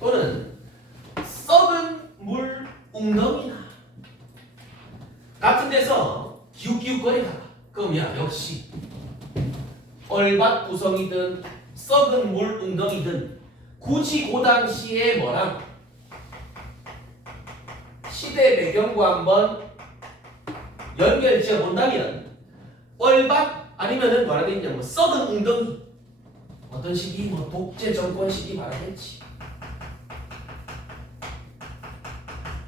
또는 썩은 물 웅덩이나 같은 데서 기웃기웃거리다가 그럼 야 역시 얼밭 구석이든 썩은 물 웅덩이든 굳이 그 당시에 뭐랑 시대 배경과 한번 연결 지어 본다면 얼밭 아니면은 뭐라 되겠냐 뭐 썩은 웅덩이 어떤 시기 뭐 독재 정권 시기 말하겠지.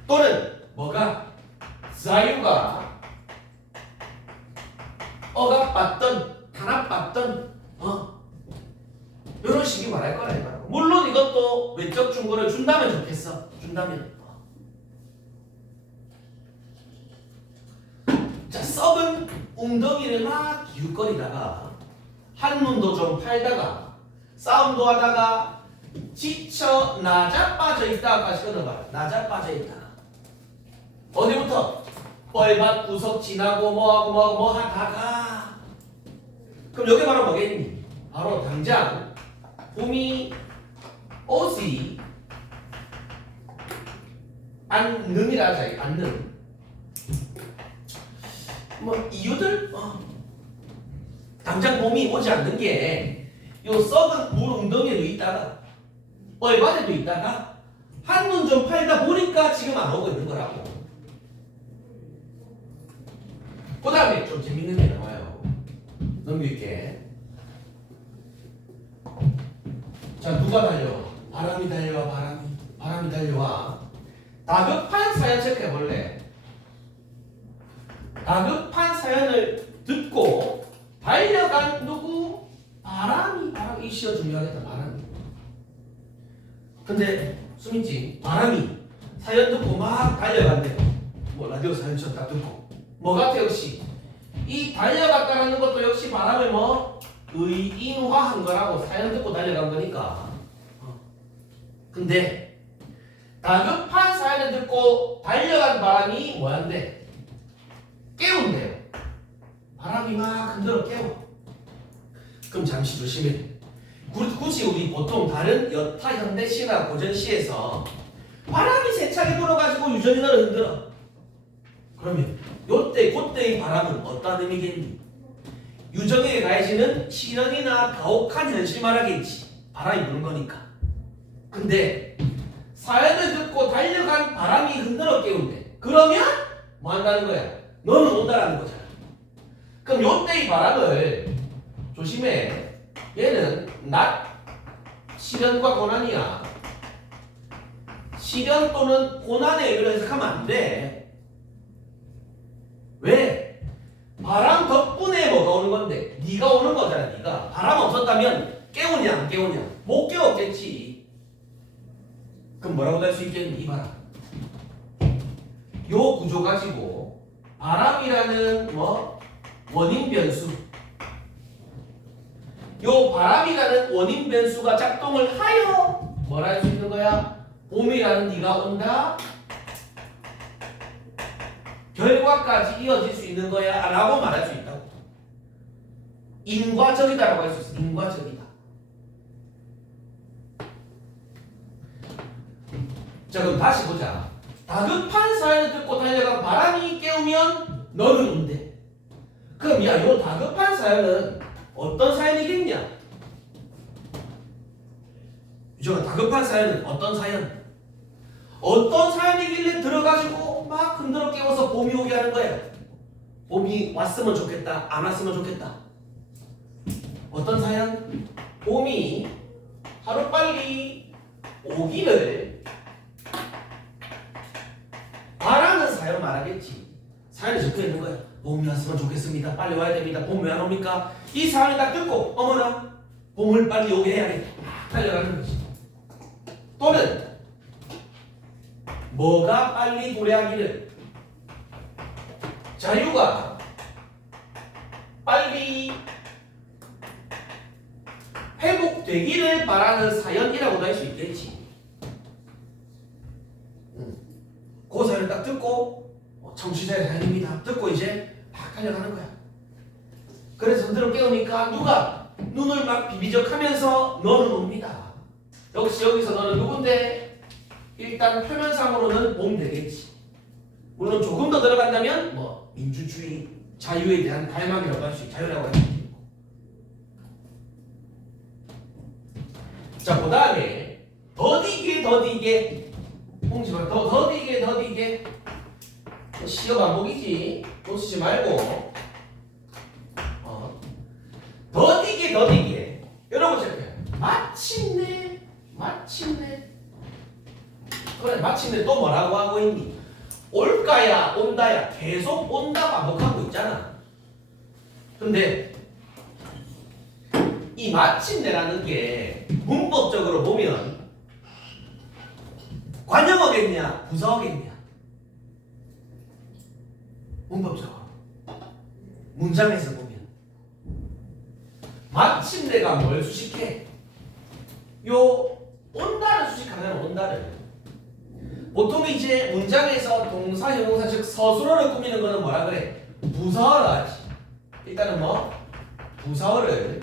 또는 뭐가 자유가 억압받던 탄압받던 이런 식이 말할 거라 이 말이야. 물론 이것도 외적 충고를 준다면 좋겠어. 자, 썩은 웅덩이를 막 기웃거리다가 한눈도 좀 팔다가 싸움도 하다가 지쳐 나자빠져 있다가 다시 끊어봐. 나자빠져 있다가 어디부터? 뻘밭 구석 지나고 뭐하고 뭐 하다가 그럼 여기 바로 뭐겠니? 바로 당장 봄이 오지 않는이라 하자. 않는 뭐 이유들 당장 봄이 오지 않는 게 요 썩은 물 웅덩이에도 있다가 뻘밭에도 있다가 한눈 좀 팔다 보니까 지금 안 오고 있는 거라고. 그 다음에 좀 재밌는 게 나와요. 넘길게. 자, 누가 달려와? 바람이 달려와. 바람이 달려와. 다급한 사연 체크해 볼래? 다급한 사연을 듣고 달려간 누구? 바람이 이 시어 중요하겠다. 바람이. 근데 수민지 바람이 사연 듣고 막 달려간대요. 뭐 라디오 사연처럼 딱 듣고 뭐 같아? 역시 이 달려갔다라는 것도 역시 바람을 뭐 의인화한 거라고. 사연 듣고 달려간 거니까. 근데 다급한 사연을 듣고 달려간 바람이 뭐한데? 깨운대요. 바람이 막 흔들어 깨워. 그럼 잠시 조심해. 굳이 우리 보통 다른 여타 현대 시나 고전 시에서 바람이 세차게 불어가지고 유전인을 흔들어. 그러면 요때 그때의 바람은 어떤 의미겠니? 유정에 가해지는 신형이나 가혹한 현실 말하겠지. 바람이 부는 거니까. 근데 사연을 듣고 달려간 바람이 흔들어 깨운대. 그러면 뭐 한다는 거야? 너는 온다라는 거잖아. 그럼 요때의 바람을 조심해. 얘는 낮 시련과 고난이야. 시련 또는 고난의 의미로 해석하면 안 돼. 왜? 바람 덕분에 뭐가 오는 건데? 네가 오는 거잖아. 네가 바람 없었다면 깨우냐 안 깨우냐? 못 깨웠겠지. 그럼 뭐라고 할 수 있겠니? 이 바람. 요 구조 가지고 바람이라는 뭐 원인 변수. 요 바람이라는 원인 변수가 작동을 하여 뭘 할 수 있는 거야? 봄이라는 네가 온다. 결과까지 이어질 수 있는 거야 라고 말할 수 있다고. 인과적이다라고 할 수 있어. 인과적이다. 자, 그럼 다시 보자. 다급한 사연을 듣고 달려간 바람이 깨우면 너는 온대. 그럼 야, 요 다급한 사연은 어떤 사연이겠냐? 유정아, 다급한 사연은 어떤 사연? 어떤 사연이길래 들어가지고 막 흔들어 깨워서 봄이 오게 하는 거야? 봄이 왔으면 좋겠다, 안 왔으면 좋겠다. 어떤 사연? 봄이 하루빨리 오기를 바라는 사연 말하겠지. 사연에 적혀 있는 거야. 봄이 왔으면 좋겠습니다. 빨리 와야 됩니다. 봄 왜 안 옵니까? 이 사연을 딱 듣고 어머나 봄을 빨리 오게 해야겠다. 달려가는 거지. 또는 뭐가 빨리 도래하기를, 자유가 빨리 회복되기를 바라는 사연이라고도 할 수 있겠지. 그 사연을 딱 듣고 청취자의 사연입니다. 듣고 이제 막 달려가는 거야. 그래서 흔들어 깨우니까 누가 눈을 막 비비적하면서 너는 옵니다. 역시 여기서 너는 누군데? 일단 표면상으로는 봄 되겠지. 물론 조금 더 들어간다면 뭐 민주주의, 자유에 대한 갈망이라고 할 수 있고, 자유라고 할 수 있고. 자, 그 다음에 더디게 홍지마 더디게 시어 반복이지. 놓치지 말고 더디게 여러분 체크해. 마침내 그래, 마침내 또 뭐라고 하고 있니? 올까야 온다야 계속 온다 반복하고 있잖아. 근데 이 마침내라는 게 문법적으로 보면 관형어겠냐 부사어겠냐? 문법적으로 문장에서 보면 마침내가 뭘 수식해? 요 온다를 수식하면 온다를 보통 이제 문장에서 동사, 형용사 즉 서술어를 꾸미는 거는 뭐라 그래? 부사어라 하지. 일단은 뭐 부사어를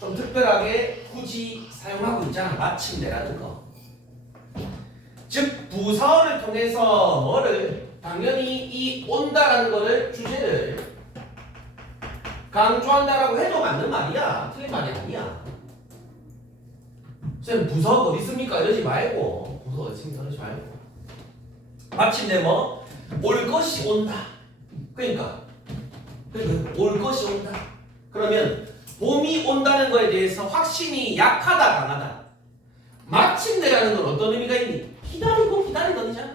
좀 특별하게 굳이 사용하고 있잖아. 마침내라는 거. 즉 부사어를 통해서 뭐를 당연히 이 온다라는 거를 주제를 강조한다라고 해도 맞는 말이야. 틀린 말이 아니야. 쌤 부사어가 어디 있습니까? 이러지 말고 부사어가 어디 있습니까? 이러지 말고 마침내 뭐 올 것이 온다. 그러니까 올 것이 온다. 그러면 봄이 온다는 거에 대해서 확신이 약하다 강하다. 마침내라는 건 어떤 의미가 있니? 기다리고 기다리던이잖아.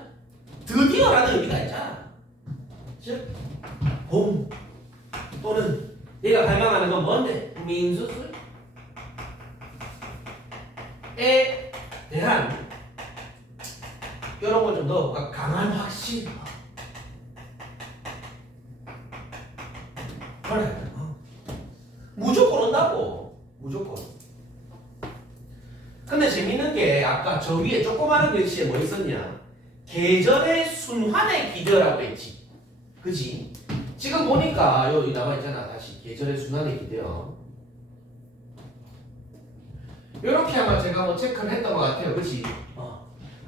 드디어라는 의미가 있잖아. 즉 봄 또는 얘가 갈망하는 건 뭔데? 민수술에 대한 이런 걸 좀 넣어볼까? 강한 확신. 그래. 무조건 온다고. 무조건. 근데 재밌는 게 아까 저 위에 조그마한 글씨에 뭐 있었냐? 계절의 순환에 기대어라고 했지. 그지? 지금 보니까 여기 나와 있잖아. 다시 계절의 순환에 기대어. 요렇게 아마 제가 뭐 체크를 했던 것 같아요. 그치?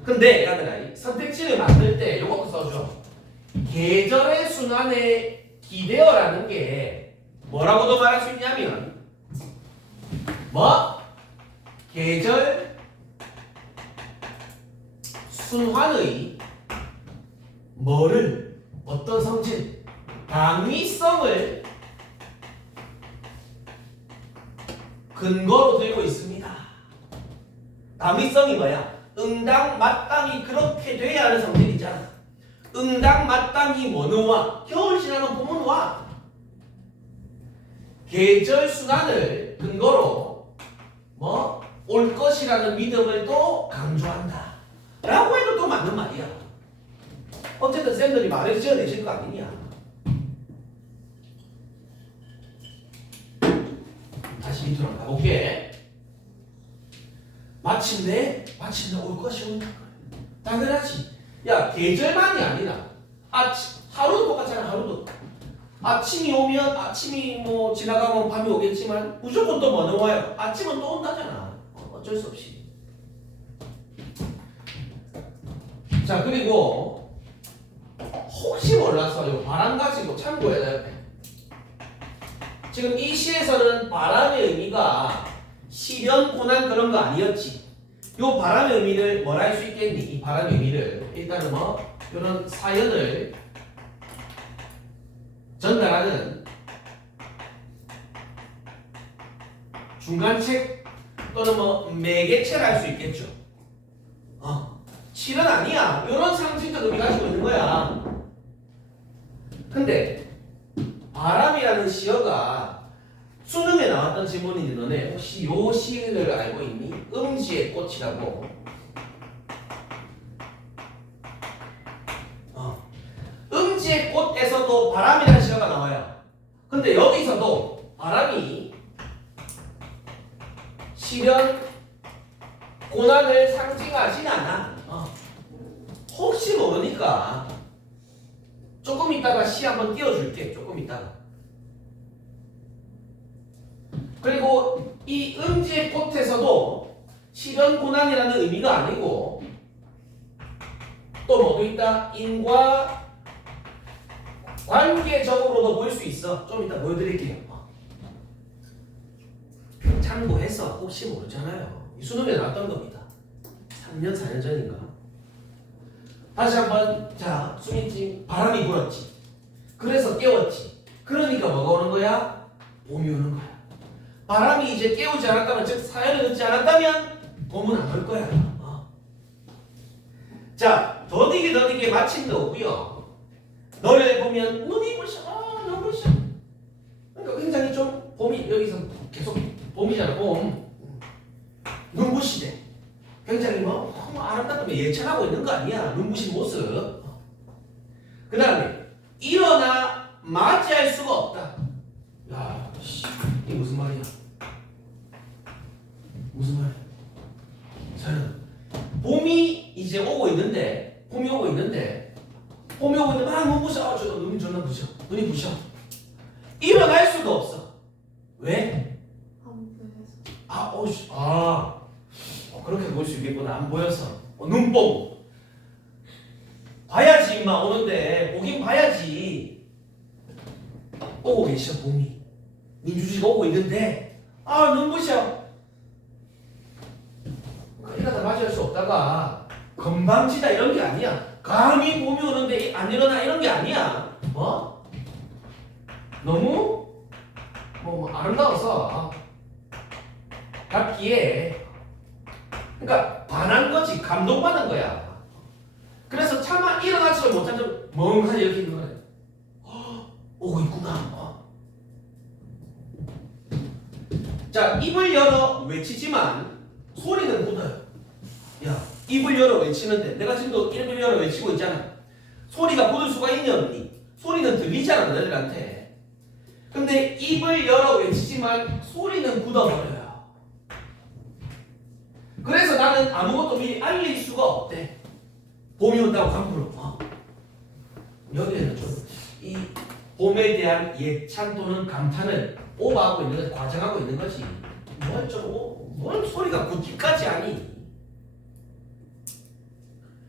근데 얘들아 선택지를 만들 때 요것도 써줘. 계절의 순환에 기대어라는 게 뭐라고도 말할 수 있냐면 뭐? 계절 순환의 뭐를 어떤 성질 당위성을 근거로 들고 있습니다. 당위성이 뭐야? 응당 마땅히 그렇게 돼야 하는 성질이잖아. 응당 마땅히 뭐는 와? 겨울 지나면 봄은 와. 계절 순환을 근거로 뭐? 올 것이라는 믿음을 또 강조한다 라고 해도 또 맞는 말이야. 어쨌든 쌤들이 말해서 지어내실 거 아니냐. 다시 밑으로 한번 가볼게. 마침내 올 것이 온다. 당연하지. 야 계절만이 아니라 하루도 똑같잖아. 하루도 아침이 오면 아침이 뭐 지나가면 밤이 오겠지만 무조건 또 뭐는 와요. 아침은 또 온다잖아. 어쩔 수 없이. 자 그리고 혹시 몰라서 이 바람 가지고 참고해야 돼. 지금 이 시에서는 바람의 의미가 시련, 고난 그런 거 아니었지. 요 바람의 의미를 뭐라 할 수 있겠니? 이 바람의 의미를 일단은 뭐 이런 사연을 전달하는 중간책 또는 뭐 매개체를 할 수 있겠죠. 실은 아니야. 이런 상징적 의미 가지고 있는 거야. 근데 바람이라는 시어가 수능에 나왔던 질문인데 너네 혹시 요 시를 알고 있니? 음지의 꽃이라고. 음지의 꽃에서도 바람이라는 시어가 나와요. 근데 여기서도 바람이 시련, 고난을 상징하진 않아. 혹시 모르니까 조금 이따가 시 한번 띄워줄게. 조금 이따가. 그리고 이 음지의 꽃에서도 시련 고난이라는 의미가 아니고 또 뭐도 있다. 인과 관계적으로도 볼 수 있어. 좀 이따 보여드릴게요. 참고해서 혹시 모르잖아요. 이 수능에 나왔던 겁니다. 3년 4년 전인가. 다시 한번. 자 수민지 바람이 불었지. 그래서 깨웠지. 그러니까 뭐가 오는 거야? 봄이 오는 거야. 바람이 이제 깨우지 않았다면 즉 사연을 듣지 않았다면 봄은 안 올 거야. 자 더디게 마침내 오고요. 너를 보면 눈이 부셔. 눈부셔. 그러니까 굉장히 좀 봄이 여기서 계속 봄이잖아. 봄. 눈부시대. 굉장히 뭐 아름답게 예찬하고 있는 거 아니야. 눈부신 모습. 그 다음에 일어나 맞이할 수가 없다. 야, 이게 무슨 말이야? 무슨 말이야? 저는 봄이 이제 오고 있는데 봄이 오고 있는데 막 눈부셔. 저 눈이 존나 부셔. 눈이 부셔. 일어날 수도 없어. 왜? 안 보여서. 그렇게 볼 수 있겠구나. 안 보여서. 눈뽕. 봐야지 임마 오는데 보긴 봐야지. 오고 계셔 봄이. 민주주의가 오고 있는데 눈부셔. 일어나 맞이할 수 없다가 건방지다 이런 게 아니야. 감히 봄이 오는데 안 일어나 이런 게 아니야. 너무 아름다워서 같기에 그러니까 반한 거지. 감동받은 거야. 그래서 차마 일어나지를 못한 점 멍하니 이렇게 있는 거야. 오고 있구나. 자, 입을 열어 외치지만 소리는 굳어요. 야, 입을 열어 외치는데 내가 지금도 입을 열어 외치고 있잖아. 소리가 굳을 수가 있니 없니? 소리는 들리잖아 너희들한테. 근데 입을 열어 외치지만 소리는 굳어버려요. 그래서 나는 아무것도 미리 알릴 수가 없대. 봄이 온다고 함부로. 여기에는 좀 이 봄에 대한 예찬 또는 감탄을 오버하고 있는 거지, 과장하고 있는 거지. 뭘 소리가 굳기까지 하니?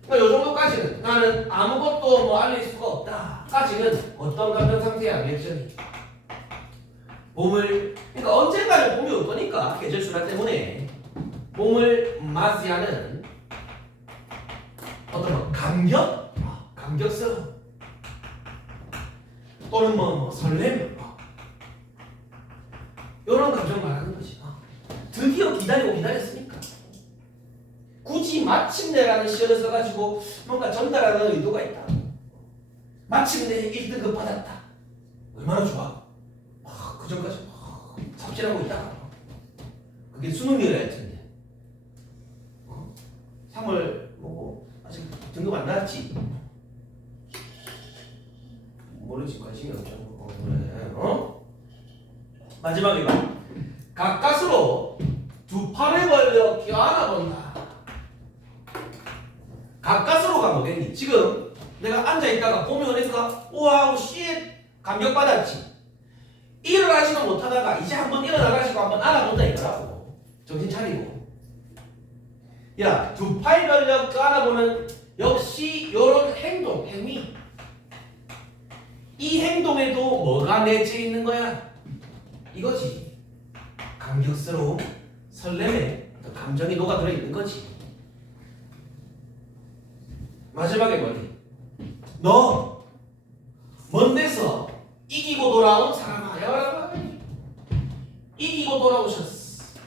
그러니까 요 정도까지는 나는 아무것도 알릴 수가 없다까지는 어떤 감정 상태야 리액션이. 그러니까 언젠가는 봄이 올 거니까 계절 순환 때문에 봄을 맞이하는 어떤 감격스러움 또는 설렘 이런 감정 말하는 거지. 드디어 기다렸으니까 굳이 마침내라는 시어를 써가지고 뭔가 전달하는 의도가 있다. 마침내 1등급 받았다. 얼마나 좋아. 그 전까지 삽질하고 있다가 그게 수능이어야 할 텐데 3월 아직 등급 안 나왔지? 모르지. 관심이 없죠. 그래. 마지막에 봐. 가까스로 두 팔을 벌려 껴안아본다. 가까스로 가 뭐겠니? 지금 내가 앉아있다가 봄이 오니까 우와 씨 감격받았지. 일어나지도 못하다가 이제 한번 일어나가지고 한번 알아본다 이거라고. 정신 차리고. 야, 두 팔 벌려 껴안아보는 역시 요런 행위. 이 행동에도 뭐가 내재 있는 거야? 이거지. 감격스러움, 설렘에 감정이 녹아들어 있는 거지. 마지막에 뭐니? 너 먼 데서 이기고 돌아온 사람아. 여러분 이기고 돌아오셨어.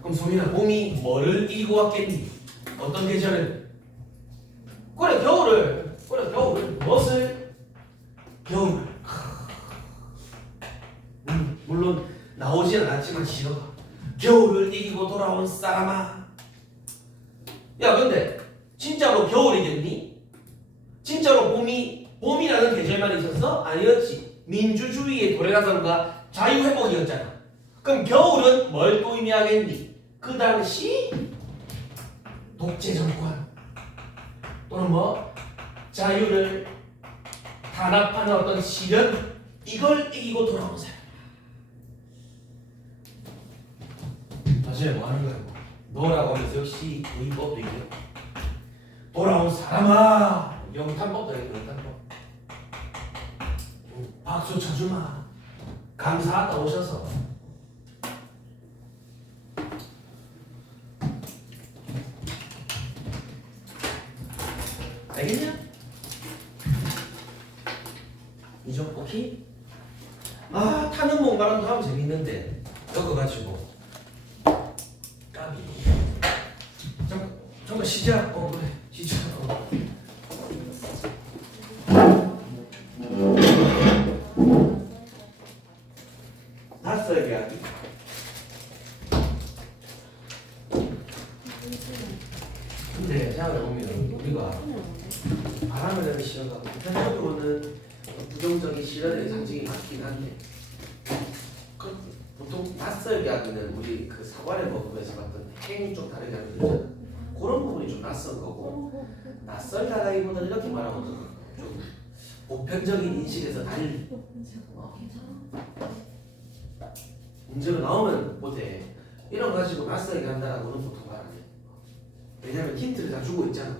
그럼 소민아 봄이 뭐를 이기고 왔겠니? 어떤 계절을? 그래 겨울을. 무엇을? 겨울. 물론 나오진 않았지만 싫어. 겨울을 이기고 돌아온 사람아. 야 근데 진짜로 겨울이겠니? 진짜로 봄이라는 계절만 있었어? 아니었지. 민주주의의 도래라던가 자유회복이었잖아. 그럼 겨울은 뭘 또 의미하겠니? 그 당시 독재 정권 또는 자유를 단합하는 어떤 시련, 이걸 이기고 돌아온 사람. 마지막에 뭐 하는 거야? 너라고 하면서 역시 의법도 이겨. 돌아온 사람아. 영탄법도 이겨. 영탄법. 박수 쳐주마. 감사하다 오셔서. 알겠냐? 이좀 오케이? 타는 몸바람도 하면 재밌는데 엮어가지고 까비. 잠깐 시작. 그래 시작. 낯설게 하기. 근데 생각해보면 우리가 바람이라는 시어가 보편적으로는 부정적인 시련의 상징이 맞긴 한데 보통 낯설게 하기는 우리 그 사관의 법에서 봤던 행이 좀 다르게 하면 되잖아. 그런 부분이 좀 낯선 거고 낯설다라기보다는 이렇게 말하면 좀 보편적인 인식에서 달리 문제가 나오면 못해. 이런 거 가지고 낯설게 한다라고는 보통 말 안 해. 왜냐면 힌트를 다 주고 있잖아.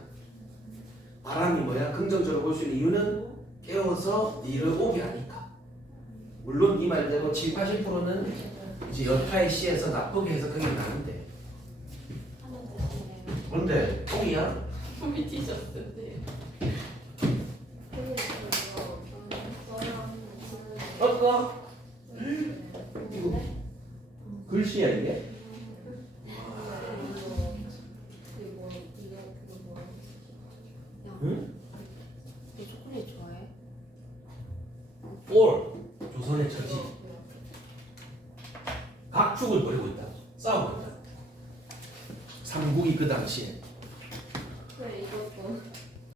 바람이 뭐야? 긍정적으로 볼 수 있는 이유는 깨워서 니를 오게 하니까. 물론 이 말대로 7, 80%는 이제 여타의 시에서 나쁘게 해서 그게 나는데. 그런데 똥이야? 폼이 티셔츠인데. 어떠? 이거 글씨야 이게? 응? 너 초콜릿 좋아해? 4